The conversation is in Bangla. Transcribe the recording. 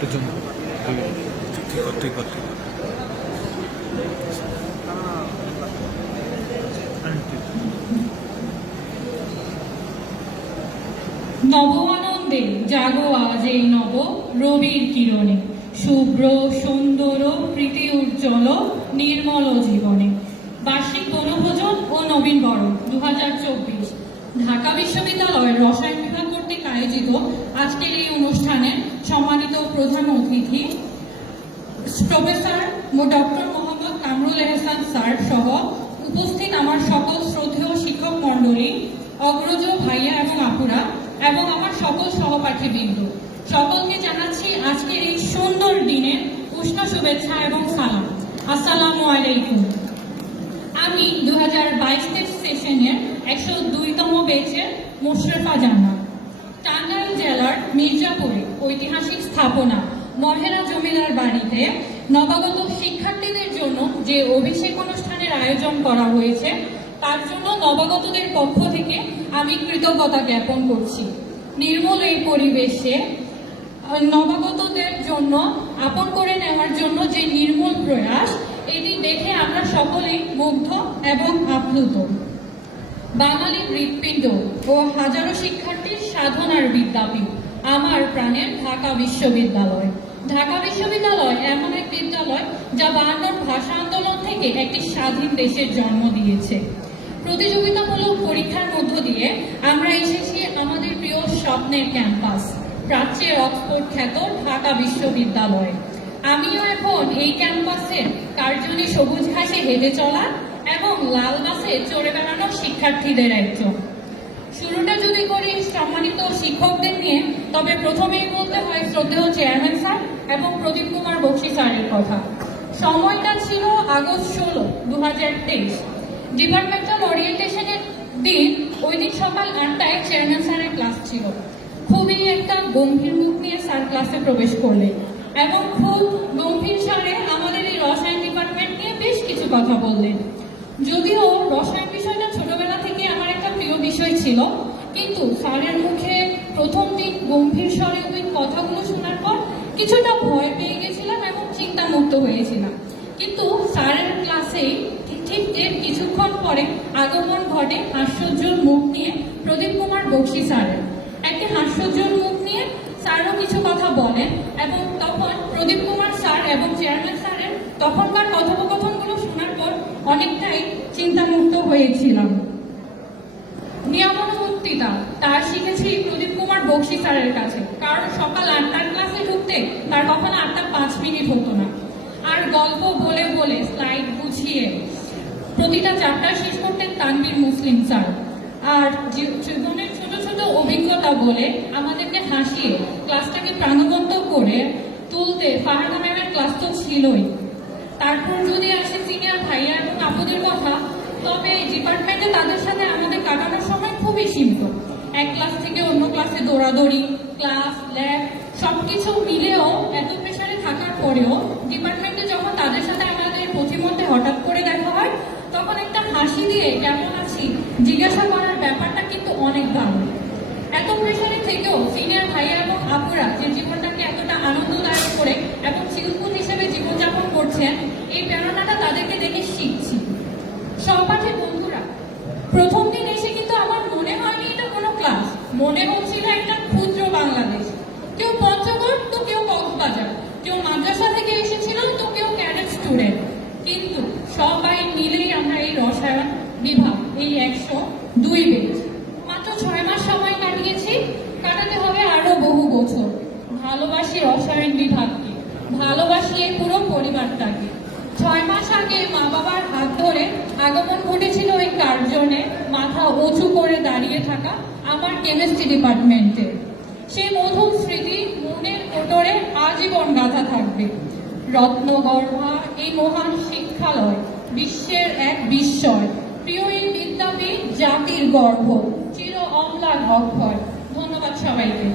নব আনন্দে জাগো আজ এই নব রবির কিরণে, শুভ্র সুন্দর প্রীতি উজ্জ্বল নির্মল জীবনে। বার্ষিক বনভোজন ও নবীন বরণ 2024 ঢাকা বিশ্ববিদ্যালয়ের রসায়ন বিভাগ কর্তৃক আয়োজিত আজকের এই অনুষ্ঠানে সম্মানিত প্রধান অতিথি প্রফেসর ডক্টর মোহাম্মদ কামরুল এহসান স্যার সহ উপস্থিত আমার সকল শ্রদ্ধেয় শিক্ষক মণ্ডলী, অগ্রজ ভাইয়া এবং আপুরা এবং আমার সকল সহপাঠীবৃন্দ, সকলকে জানাচ্ছি আজকের এই সুন্দর দিনে উষ্ণ শুভেচ্ছা এবং সালাম। আসসালামু আলাইকুম। আমি 2022 সেশনের 102তম ব্যাচের মোশরেফা জান্নাত। টাঙ্গাইল জেলার মির্জাপুরে ঐতিহাসিক স্থাপনা মহেরা জমিদার বাড়িতে নবাগত শিক্ষার্থীদের জন্য যে অভিষেক অনুষ্ঠানের আয়োজন করা হয়েছে তার জন্য নবাগতদের পক্ষ থেকে আমি কৃতজ্ঞতা জ্ঞাপন করছি। নির্মল এই পরিবেশে নবাগতদের জন্য আপন করে নেওয়ার জন্য যে নির্মল প্রয়াস, এটি দেখে আমরা সকলেই মুগ্ধ এবং আপ্লুত। বাঙালি হৃৎপিণ্ড ও হাজারো শিক্ষার্থীর সাধনার বিদ্যাপীঠ আমার প্রাণের ঢাকা বিশ্ববিদ্যালয়। ঢাকা বিশ্ববিদ্যালয় এমন এক বিদ্যালয় যা 52 ভাষা আন্দোলন থেকে একটি স্বাধীন দেশের জন্ম দিয়েছে। প্রতিযোগিতামূলক পরীক্ষার মধ্য দিয়ে আমরা এসেছি আমাদের প্রিয় স্বপ্নের ক্যাম্পাস, প্রাচ্যের অক্সফোর্ড খ্যাত ঢাকা বিশ্ববিদ্যালয়। আমিও এখন এই ক্যাম্পাসের কার্যনী সবুজ ঘাসে হেঁটে চলা এবং লাল বাসে চড়ে বেড়ানো শিক্ষার্থীদের একজন। শুরুটা যদি করি সম্মানিত শিক্ষকদের নিয়ে, তবে প্রথমেই বলতে হয় শ্রদ্ধেয় চেয়ারম্যান স্যার এবং প্রদীপ কুমার বক্সী স্যারের কথা। সময়টা ছিল আগস্ট 16, 2023। ডিপার্টমেন্টাল ওরিয়েন্টেশনের দিন ওই দিন সকাল 8টায় চেয়ারম্যান স্যারের ক্লাস ছিল। খুবই একটা গম্ভীর মুখ নিয়ে স্যার ক্লাসে প্রবেশ করলেন এবং খুব গম্ভীর স্বরে আমাদের এই রসায়ন ডিপার্টমেন্ট নিয়ে বেশ কিছু কথা বললেন। যদিও রসায়ন বিষয়টা ছোটবেলা থেকে আমার একটা প্রিয় বিষয় ছিল, কিন্তু স্যারের মুখে প্রথম দিন গম্ভীর স্বরে ওই কথাগুলো শোনার পর কিছুটা ভয় পেয়ে গেছিলাম এবং চিন্তামুক্ত হয়েছিলাম। কিন্তু স্যারের ক্লাসেই ঠিক এর কিছুক্ষণ পরে আগমন ঘটে হাস্যোজ্জ্বল মুখ নিয়ে প্রদীপ কুমার বক্সী স্যারের। একটি হাস্যোজ্জ্বল মুখ নিয়ে স্যারও কিছু কথা বলেন এবং তখন প্রদীপ কুমার স্যার এবং চেয়ারম্যান স্যারের তখনকার কথোপকথনগুলো শোনার পর অনেকটাই চিন্তামুক্ত হয়েছিলাম। নিয়মানুবর্তিতা তার শিখেছি প্রদীপ কুমার বক্সী স্যারের কাছে, কারণ সকাল 8টার ক্লাসে ঢুকতে তার কখনো 8:05 হতো না। আর গল্প বলে বলে স্লাইড বুঝিয়ে প্রতিটা চ্যাপ্টার শেষ করতেন তানভীর মুসলিম স্যার। আর জীবনের ছোট ছোট অভিজ্ঞতা বলে আমাদেরকে হাসিয়ে ক্লাসটাকে প্রাণবন্ত করে তুলতে ফারহানা ম্যামের ক্লাস তো ছিলই। তারপর যদি আসে সিনিয়র ভাইয়া এবং আপুদের কথা, তবে ডিপার্টমেন্টে তাদের সাথে আমাদের কাটানোর সময় খুবই সীমিত। এক ক্লাস থেকে অন্য ক্লাসে দৌড়াদৌড়ি, ক্লাস ল্যাব সবকিছু মিলেও এত প্রেশারে থাকার পরেও ডিপার্টমেন্টে যখন তাদের সাথে আমাদের পথিমধ্যে হঠাৎ করে দেখা হয়, তখন একটা হাসি দিয়ে কেমন আছি জিজ্ঞাসা করার ব্যাপারটা কিন্তু অনেক দারুণ। এত প্রেশারে থেকেও সিনিয়র ভাইয়া এবং আপুরা যে জীবনটাকে এতটা আনন্দদায়ক করে এবং চিরকুল হিসেবে জীবনযাপন করছেন, এই প্রেরণাটা তাদেরকে দেখে শিখছি। সহপাঠী বন্ধুরা, প্রথম দিন এসে কিন্তু আমার মনে হয়নি এটা কোনো ক্লাস, মনে হচ্ছিল একটা ক্ষুদ্র বাংলাদেশ। কেউ পঞ্চগড় তো কেউ কক্সবাজার, কেউ মাদ্রাসা থেকে এসেছিল তো কেউ ক্যাডেট স্টুডেন্ট, কিন্তু সবাই মিলেই আমরা এই রসায়ন বিভাগ, এই 102 ব্যাচ। মাত্র 6 মাস সময় কাটিয়েছি, কাটাতে হবে আরো বহু বছর। ভালোবাসি রসায়ন বিভাগকে, ভালোবাসি এই পুরো পরিবারটাকে। 6 মাস আগে মা বাবার হাত ধরে আগমন ঘটেছিল এই কার্জনে মাথা উঁচু করে দাঁড়িয়ে থাকা আমার কেমিস্ট্রি ডিপার্টমেন্টে। সেই মধুর স্মৃতি মনের কোটরে আজীবন গাঁথা থাকবে। রত্নগর্ভা এই মহান শিক্ষালয় বিশ্বের এক বিস্ময়, প্রিয় এই বিদ্যাপীঠ জাতির গর্ব, চির অম্লান অক্ষয়। ধন্যবাদ সবাইকে।